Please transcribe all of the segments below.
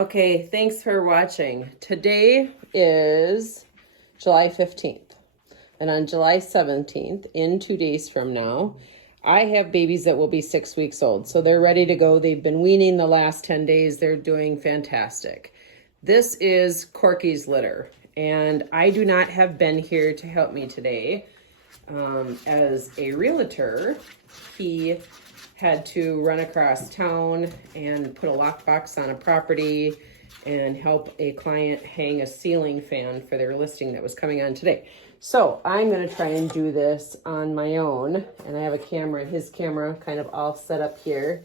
Okay, thanks for watching. Today is July 15th, and on July 17th, in 2 days from now, I have babies that will be 6 weeks old. So they're ready to go. They've been weaning the last 10 days. They're doing fantastic. This is Corky's litter, and I do not have Ben here to help me today. As a realtor, he had to run across town and put a lockbox on a property and help a client hang a ceiling fan for their listing that was coming on today. So I'm going to try and do this on my own, and I have a camera, his camera, kind of all set up here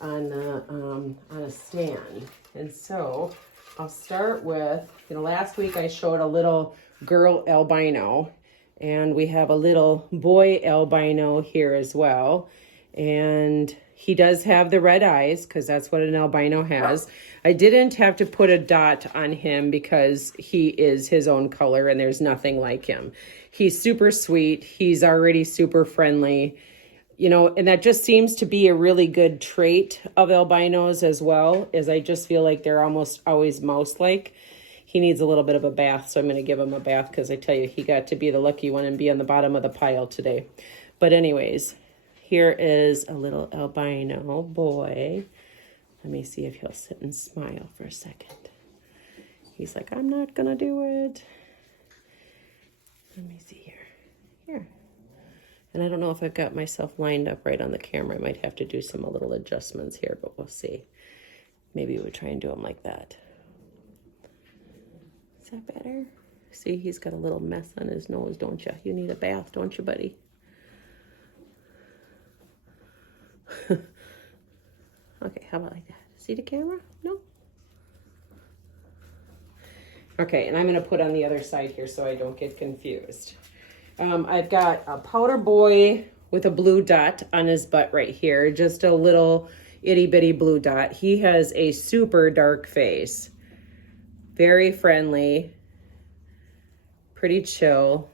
on a stand. And so I'll start with, last week I showed a little girl albino, and we have a little boy albino here as well. And he does have the red eyes because that's what an albino has. I didn't have to put a dot on him because he is his own color and there's nothing like him. He's super sweet. He's already super friendly, and that just seems to be a really good trait of albinos as well, as I just feel like they're almost always mouse-like. He needs a little bit of a bath, so I'm going to give him a bath because I tell you, he got to be the lucky one and be on the bottom of the pile today. But anyways, here is a little albino boy. Let me see if he'll sit and smile for a second. He's like, I'm not going to do it. Let me see here. Here. And I don't know if I've got myself lined up right on the camera. I might have to do some little adjustments here, but we'll see. Maybe we'll try and do him like that. Is that better? See, he's got a little mess on his nose, don't you? You need a bath, don't you, buddy? Okay, how about like that? See the camera? No? Okay, and I'm going to put on the other side here so I don't get confused. I've got a powder boy with a blue dot on his butt right here. Just a little itty bitty blue dot. He has a super dark face. Very friendly. Pretty chill.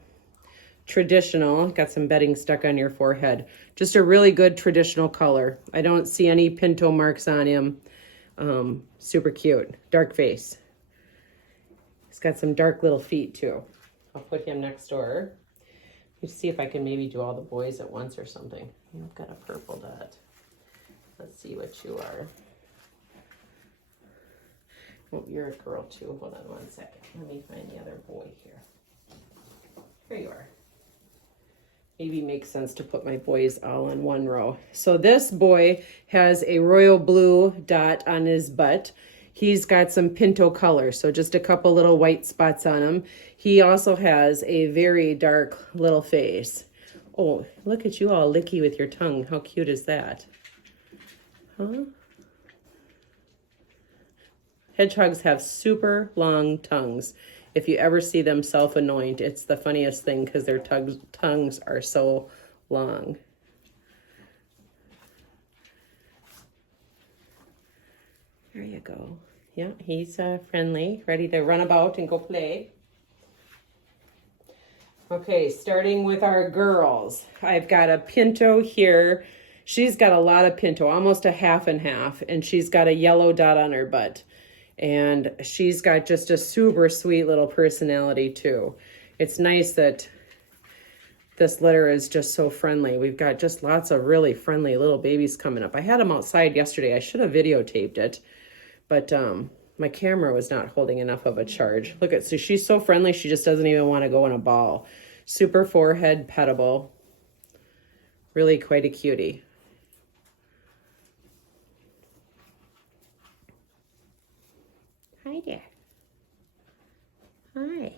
Traditional. Got some bedding stuck on your forehead. Just a really good traditional color. I don't see any pinto marks on him. Super cute. Dark face. He's got some dark little feet too. I'll put him next door. Let's see if I can maybe do all the boys at once or something. I've got a purple dot. Let's see what you are. Oh, you're a girl too. Hold on one second. Let me find the other boy here. Here you are. Maybe makes sense to put my boys all in one row. So this boy has a royal blue dot on his butt. He's got some pinto color, so just a couple little white spots on him. He also has a very dark little face. Oh, look at you all licky with your tongue. How cute is that? Huh? Hedgehogs have super long tongues. If you ever see them self-anoint, it's the funniest thing because their tongues are so long. There you go. Yeah, he's friendly, ready to run about and go play. Okay, starting with our girls. I've got a pinto here. She's got a lot of pinto, almost a half and half, and she's got a yellow dot on her butt. And she's got just a super sweet little personality too. It's nice that this litter is just so friendly. We've got just lots of really friendly little babies coming up. I had them outside yesterday. I should have videotaped it, but my camera was not holding enough of a charge. Look at, so she's so friendly, she just doesn't even want to go in a ball. Super forehead pettable. Really quite a cutie. Hi there. Hi.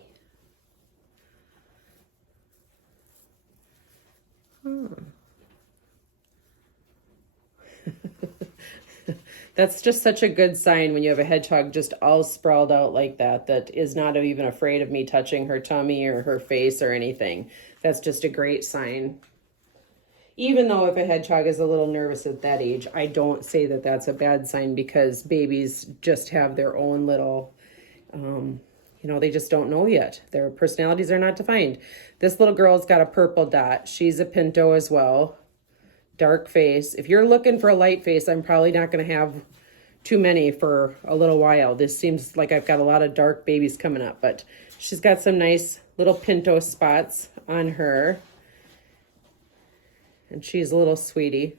That's just such a good sign when you have a hedgehog just all sprawled out like that, that is not even afraid of me touching her tummy or her face or anything. That's just a great sign. Even though if a hedgehog is a little nervous at that age, I don't say that that's a bad sign because babies just have their own little, they just don't know yet. Their personalities are not defined. This little girl's got a purple dot. She's a pinto as well. Dark face. If you're looking for a light face, I'm probably not going to have too many for a little while. This seems like I've got a lot of dark babies coming up, but she's got some nice little pinto spots on her. And she's a little sweetie.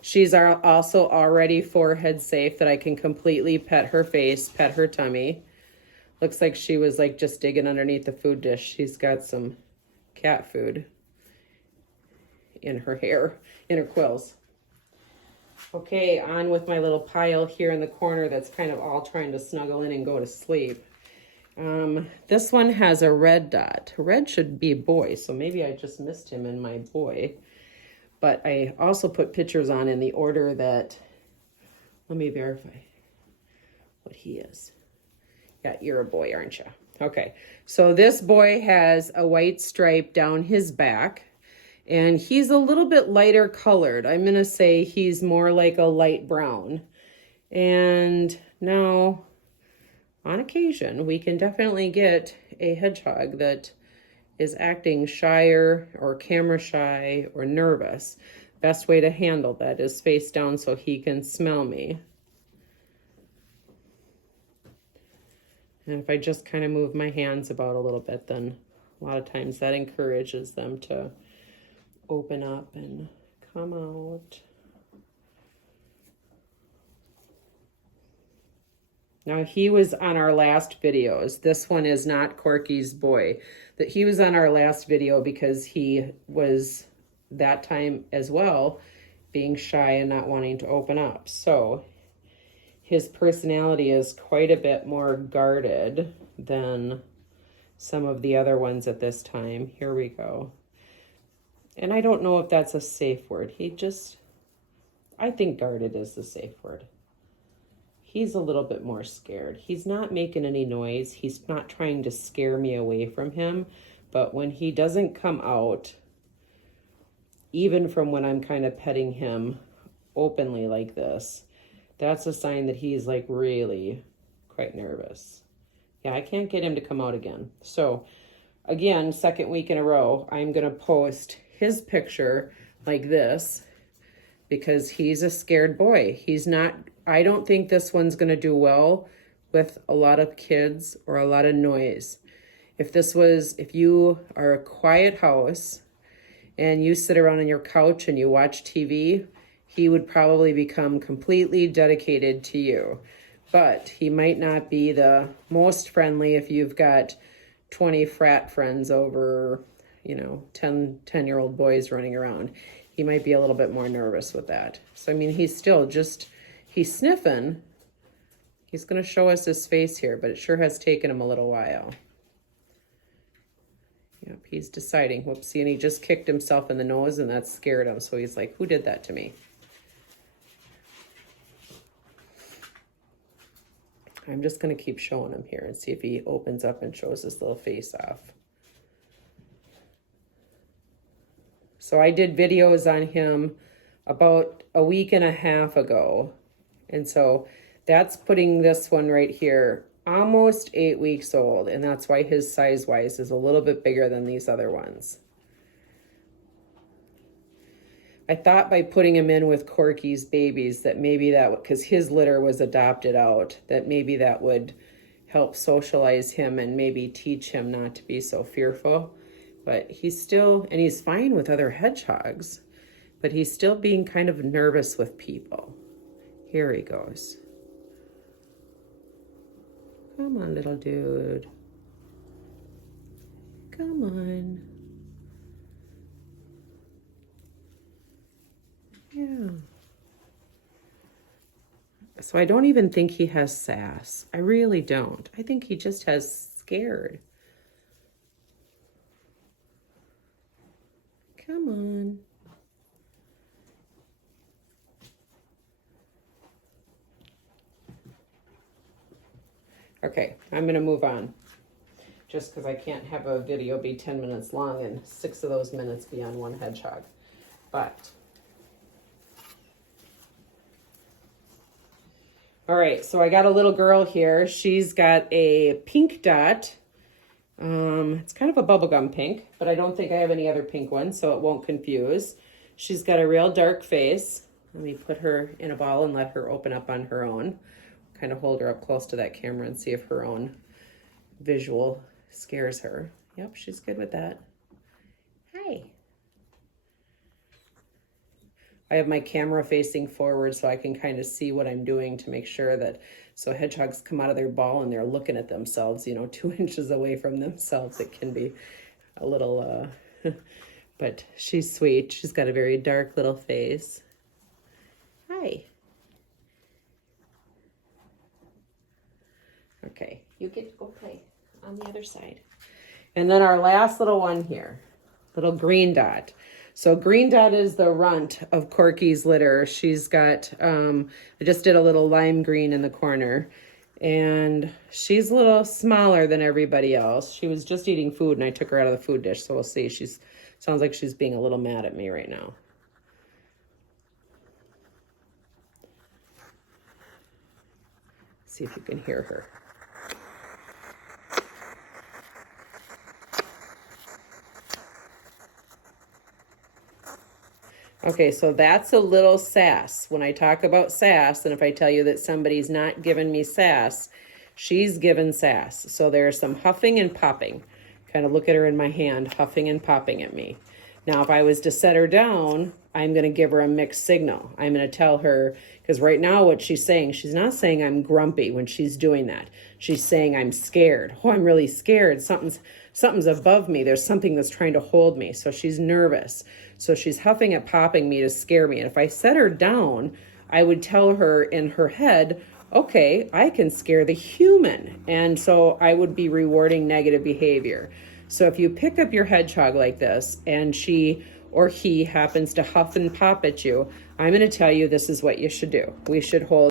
She's also already forehead safe that I can completely pet her face, pet her tummy. Looks like she was like just digging underneath the food dish. She's got some cat food in her hair, in her quills. Okay, on with my little pile here in the corner that's kind of all trying to snuggle in and go to sleep. This one has a red dot. Red should be a boy, so maybe I just missed him in my boy. But I also put pictures on in the order that, let me verify what he is. Yeah, you're a boy, aren't you? Okay, so this boy has a white stripe down his back, and he's a little bit lighter colored. I'm gonna say he's more like a light brown. And now, on occasion, we can definitely get a hedgehog that is acting shyer or camera shy or nervous. Best way to handle that is face down so he can smell me. And if I just kind of move my hands about a little bit, then a lot of times that encourages them to open up and come out. Now he was on our last videos. This one is not Corky's boy. That he was on our last video because he was that time as well being shy and not wanting to open up. So his personality is quite a bit more guarded than some of the other ones at this time. Here we go. And I don't know if that's a safe word. I think guarded is the safe word. He's a little bit more scared. He's not making any noise. He's not trying to scare me away from him. But when he doesn't come out, even from when I'm kind of petting him openly like this, that's a sign that he's like really quite nervous. Yeah, I can't get him to come out again. So again, second week in a row, I'm going to post his picture like this because he's a scared boy. I don't think this one's going to do well with a lot of kids or a lot of noise. If you are a quiet house and you sit around on your couch and you watch TV, he would probably become completely dedicated to you. But he might not be the most friendly if you've got 20 frat friends over, 10-year-old boys running around. He might be a little bit more nervous with that. So, I mean, he's sniffing. He's going to show us his face here, but it sure has taken him a little while. Yep, he's deciding. Whoopsie, and he just kicked himself in the nose, and that scared him. So he's like, who did that to me? I'm just going to keep showing him here and see if he opens up and shows his little face off. So I did videos on him about a week and a half ago. And so that's putting this one right here almost 8 weeks old. And that's why his size-wise is a little bit bigger than these other ones. I thought by putting him in with Corky's babies that maybe because his litter was adopted out, that maybe that would help socialize him and maybe teach him not to be so fearful. But he's fine with other hedgehogs, but he's still being kind of nervous with people. Here he goes. Come on, little dude. Come on. Yeah. So I don't even think he has sass. I really don't. I think he just has scared. Come on. Okay, I'm going to move on. Just because I can't have a video be 10 minutes long and 6 of those minutes be on one hedgehog. But, all right, so I got a little girl here. She's got a pink dot. It's kind of a bubblegum pink, but I don't think I have any other pink ones, so it won't confuse. She's got a real dark face. Let me put her in a ball and let her open up on her own. Kind of hold her up close to that camera and see if her own visual scares her. Yep, she's good with that. Hi. I have my camera facing forward so I can kind of see what I'm doing to make sure that, so hedgehogs come out of their ball and they're looking at themselves, you know, 2 inches away from themselves. It can be a little, but she's sweet. She's got a very dark little face. Hi. Okay, you get to go play on the other side. And then our last little one here, little green dot. So green dot is the runt of Corky's litter. She's got, I just did a little lime green in the corner, and she's a little smaller than everybody else. She was just eating food and I took her out of the food dish. So we'll see. Sounds like she's being a little mad at me right now. See if you can hear her. Okay, so that's a little sass. When I talk about sass, and if I tell you that somebody's not giving me sass, she's given sass. So there's some huffing and popping. Kind of look at her in my hand, huffing and popping at me. Now, if I was to set her down, I'm going to give her a mixed signal. I'm going to tell her, because right now what she's saying, she's not saying I'm grumpy when she's doing that. She's saying I'm scared. Oh, I'm really scared. Something's above me. There's something that's trying to hold me. So she's nervous. So she's huffing and popping me to scare me. And if I set her down, I would tell her in her head, okay, I can scare the human. And so I would be rewarding negative behavior. So if you pick up your hedgehog like this and she or he happens to huff and pop at you, I'm going to tell you this is what you should do. We should hold